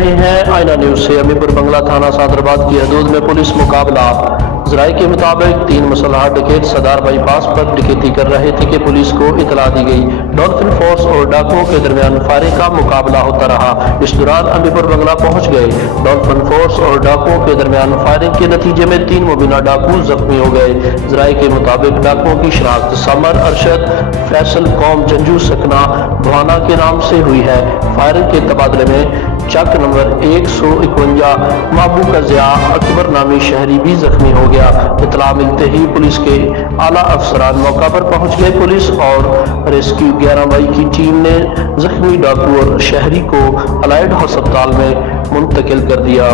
رہے ہیں آئینہ نیوز سے۔ امین بنگلہ تھانہ ساندل کی حدود میں پولیس مقابلہ۔ ذرائع کے مطابق 3 مسلح ڈکیت صدار بائی پاس پر ڈکیتی کر رہے تھے کہ پولیس کو اطلاع دی گئی۔ ڈولفن فورس اور ڈاکوؤں کے درمیان فائرنگ کا مقابلہ ہوتا رہا۔ اس دوران امین بنگلہ پہنچ گئے۔ ڈولفن فورس اور ڈاکوؤں کے درمیان فائرنگ کے نتیجے میں 3 مبینہ ڈاکو زخمی ہو گئے۔ ذرائع کے مطابق ڈاکوؤں کی شناخت سمر ارشد فیصل قوم جنجو سکنہ بھوانا کے نام سے ہوئی ہے۔ فائرنگ کے تبادلے میں چک نمبر 151 محبوب کا ضیاء اکبر نامی شہری بھی زخمی ہو گیا۔ اطلاع ملتے ہی پولیس کے اعلیٰ افسران موقع پر پہنچ گئے۔ پولیس اور ریسکیو 11 مئی کی ٹیم نے زخمی ڈاکو اور شہری کو الائیڈ ہسپتال میں منتقل کر دیا۔